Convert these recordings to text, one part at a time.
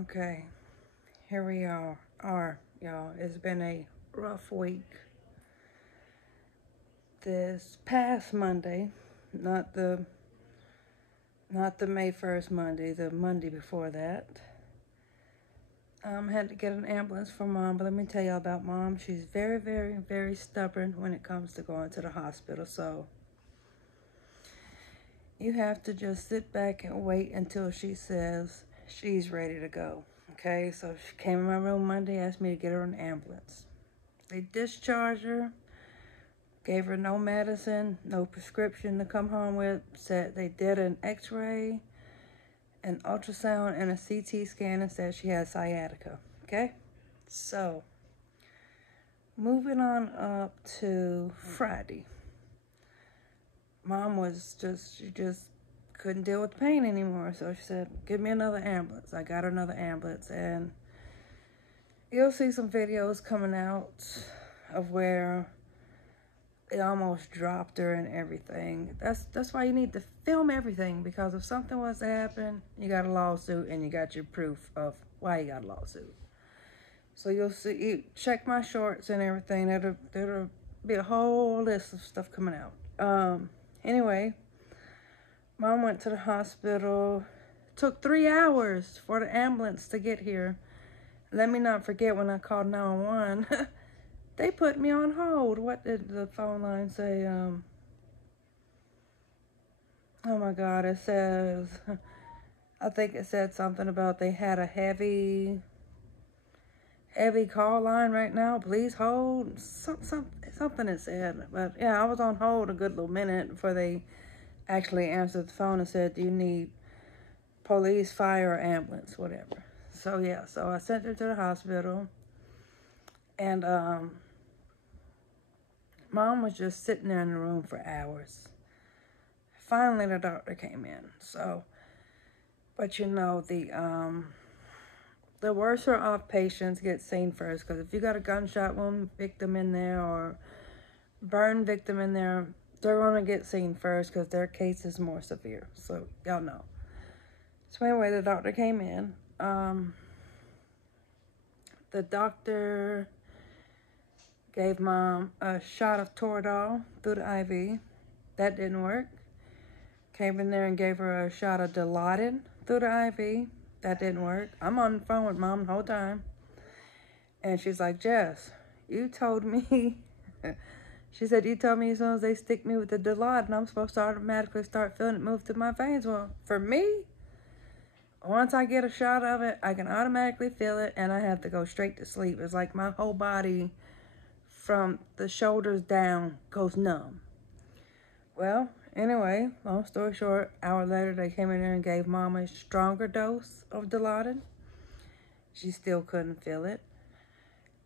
Okay, here we are, y'all. It's been a rough week. This past Monday, not the May 1st Monday, the Monday before that, had to get an ambulance for Mom. But let me tell y'all about Mom. She's very, very, very stubborn when it comes to going to the hospital. So you have to just sit back and wait until she says she's ready to go. Okay, so she came in my room Monday, asked me to get her an ambulance. They discharged her, gave her no medicine, no prescription to come home with, said they did an x-ray, an ultrasound, and a CT scan and said she had sciatica, okay? So, moving on up to Friday. Mom she just couldn't deal with the pain anymore, so she said, give me another ambulance. I got her another ambulance, and you'll see some videos coming out of where it almost dropped her and everything. That's why you need to film everything, because if something was to happen, you got a lawsuit and you got your proof of why you got a lawsuit. So you'll see, check my shorts and everything. There'll be a whole list of stuff coming out. Anyway, Mom went to the hospital. Took 3 hours for the ambulance to get here. Let me not forget, when I called 911, they put me on hold. What did the phone line say? Oh my God, it says, I think it said something about they had a heavy call line right now. Please hold. Something it said. But yeah, I was on hold a good little minute before they actually answered the phone and said, do you need police, fire, or ambulance, whatever. So yeah, so I sent her to the hospital, and Mom was just sitting there in the room for hours. Finally, the doctor came in. So, but you know, the worse off patients get seen first, because if you got a gunshot wound victim in there or burn victim in there, they're gonna get seen first because their case is more severe. So y'all know. So anyway, the doctor came in. The doctor gave Mom a shot of Toradol through the IV. That didn't work. Came in there and gave her a shot of Dilaudid through the IV. That didn't work. I'm on the phone with Mom the whole time. And she's like, Jess, you told me. She said, you told me as soon as they stick me with the Dilaudid, I'm supposed to automatically start feeling it move through my veins. Well, for me, once I get a shot of it, I can automatically feel it, and I have to go straight to sleep. It's like my whole body, from the shoulders down, goes numb. Well, anyway, long story short, an hour later, they came in there and gave Mom a stronger dose of Dilaudid. She still couldn't feel it.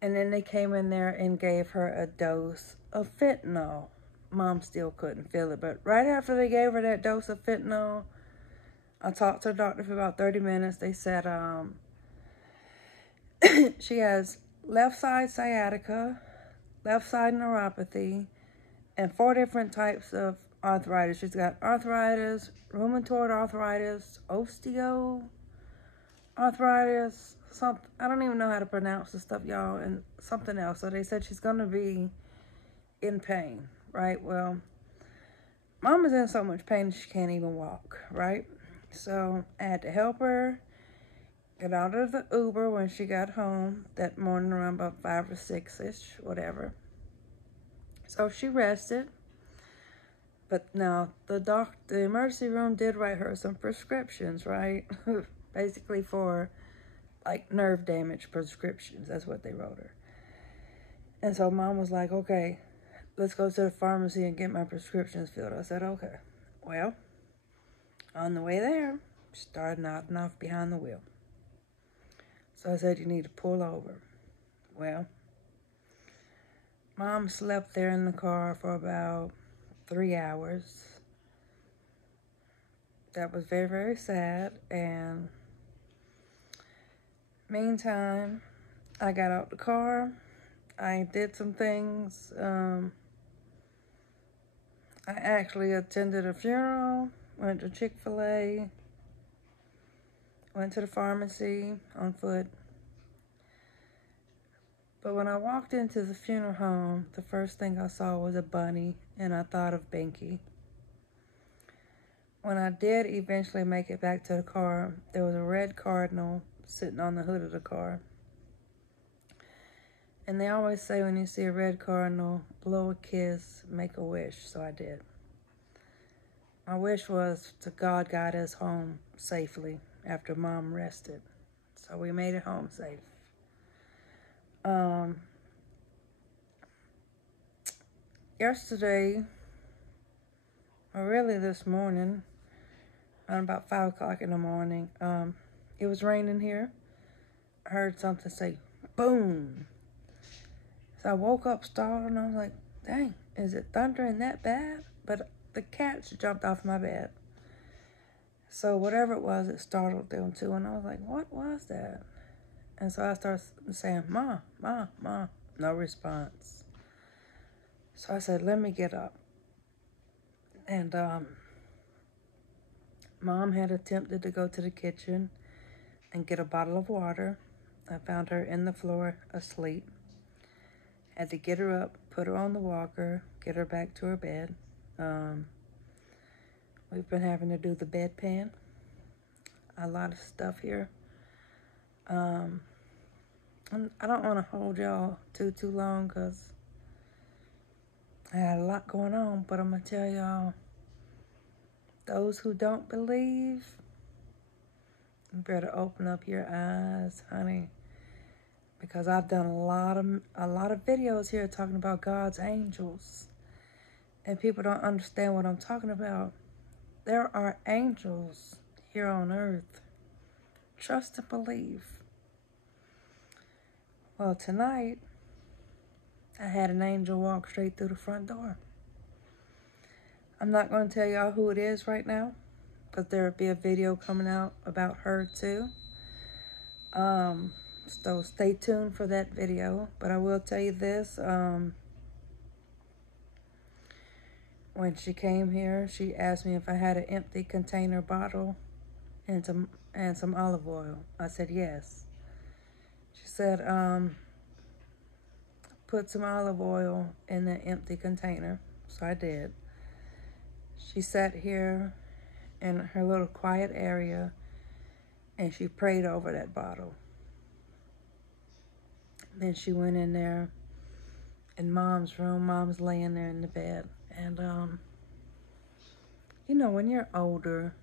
And then they came in there and gave her a dose of fentanyl. Mom still couldn't feel it. But right after they gave her that dose of fentanyl, I talked to the doctor for about 30 minutes. They said she has left side sciatica, left side neuropathy, and 4 different types of arthritis. She's got arthritis, rheumatoid arthritis, osteoarthritis, I don't even know how to pronounce the stuff, y'all, and something else. So they said she's going to be in pain, right? Well, Mom is in so much pain she can't even walk, right? So I had to help her get out of the Uber when she got home that morning around about 5 or 6-ish, whatever. So she rested. But now the emergency room did write her some prescriptions, right? Basically for like nerve damage prescriptions. That's what they wrote her. And so Mom was like, okay, let's go to the pharmacy and get my prescriptions filled. I said, okay. Well, on the way there, she started nodding off behind the wheel. So I said, you need to pull over. Well, Mom slept there in the car for about 3 hours. That was very, very sad. And meantime, I got out the car. I did some things. I actually attended a funeral, went to Chick-fil-A, Went to the pharmacy on foot. But when I walked into the funeral home, the first thing I saw was a bunny, and I thought of Binky. When I did eventually make it back to the car, there was a red cardinal sitting on the hood of the car. And they always say when you see a red cardinal, blow a kiss, make a wish. So I did. My wish was to God guide us home safely after Mom rested. So we made it home safe. Yesterday, or really this morning, around about 5 o'clock in the morning, it was raining here. I heard something say, boom. So I woke up startled and I was like, dang, is it thundering that bad? But the cats jumped off my bed. So whatever it was, it startled them too. And I was like, what was that? And so I started saying, Ma, Ma, Ma. No response. So I said, let me get up. And Mom had attempted to go to the kitchen and get a bottle of water. I found her in the floor asleep. Had to get her up, put her on the walker, get her back to her bed. We've been having to do the bedpan. A lot of stuff here. I don't want to hold y'all too long because I had a lot going on, but I'm going to tell y'all, those who don't believe, you better open up your eyes, honey, because I've done a lot of videos here talking about God's angels, and people don't understand what I'm talking about. There are angels here on earth. Trust and believe. Well, tonight, I had an angel walk straight through the front door. I'm not going to tell y'all who it is right now, because there will be a video coming out about her too. So stay tuned for that video. But I will tell you this. When she came here, she asked me if I had an empty container bottle and some olive oil. I said yes. She said, put some olive oil in the empty container. So I did. She sat here in her little quiet area and she prayed over that bottle. Then she went in there in Mom's room. Mom's laying there in the bed. And, you know, when you're older,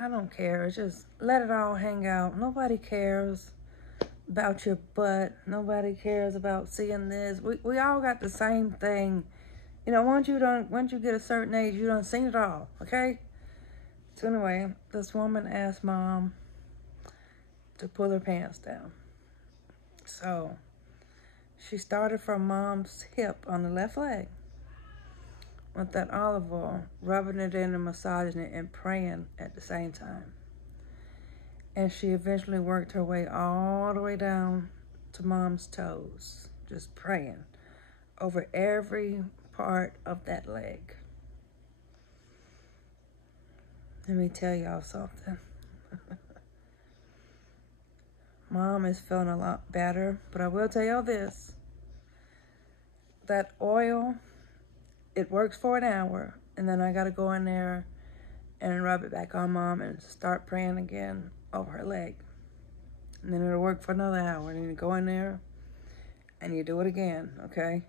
I don't care. It's just let it all hang out. Nobody cares about your butt. Nobody cares about seeing this. We all got the same thing. You know, once you get a certain age, you done seen it all, okay? So anyway, this woman asked Mom to pull her pants down. So she started from Mom's hip on the left leg with that olive oil, rubbing it in and massaging it and praying at the same time. And she eventually worked her way all the way down to Mom's toes, just praying over every part of that leg. Let me tell y'all something. Mom is feeling a lot better, but I will tell y'all this. That oil, it works for an hour, and then I gotta go in there and rub it back on Mom and start praying again over her leg. And then it'll work for another hour, and then you go in there and you do it again, okay?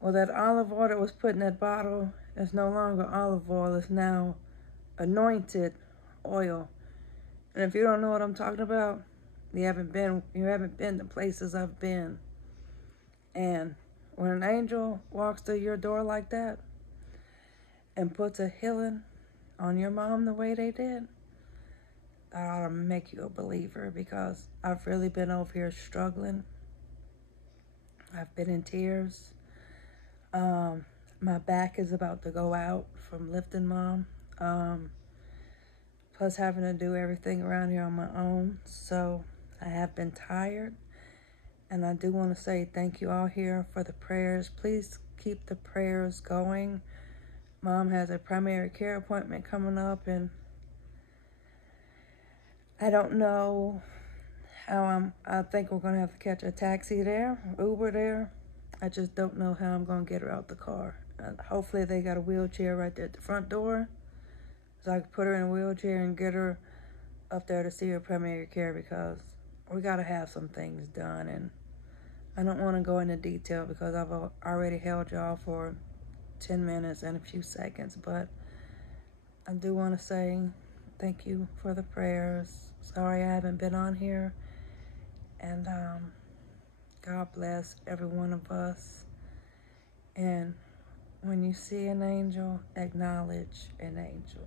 Well, that olive oil that was put in that bottle is no longer olive oil, it's now anointed oil. And if you don't know what I'm talking about, you haven't been to places I've been. And when an angel walks through your door like that and puts a healing on your mom the way they did, that ought to make you a believer, because I've really been over here struggling. I've been in tears. My back is about to go out from lifting Mom. Plus having to do everything around here on my own. So I have been tired. And I do want to say thank you all here for the prayers. Please keep the prayers going. Mom has a primary care appointment coming up, and I don't know how I think we're going to have to catch a taxi there, Uber there. I just don't know how I'm going to get her out the car. Hopefully they got a wheelchair right there at the front door, so I can put her in a wheelchair and get her up there to see her primary care, because we got to have some things done. And I don't want to go into detail because I've already held y'all for 10 minutes and a few seconds, but I do want to say thank you for the prayers. Sorry I haven't been on here. And God bless every one of us. And when you see an angel, acknowledge an angel.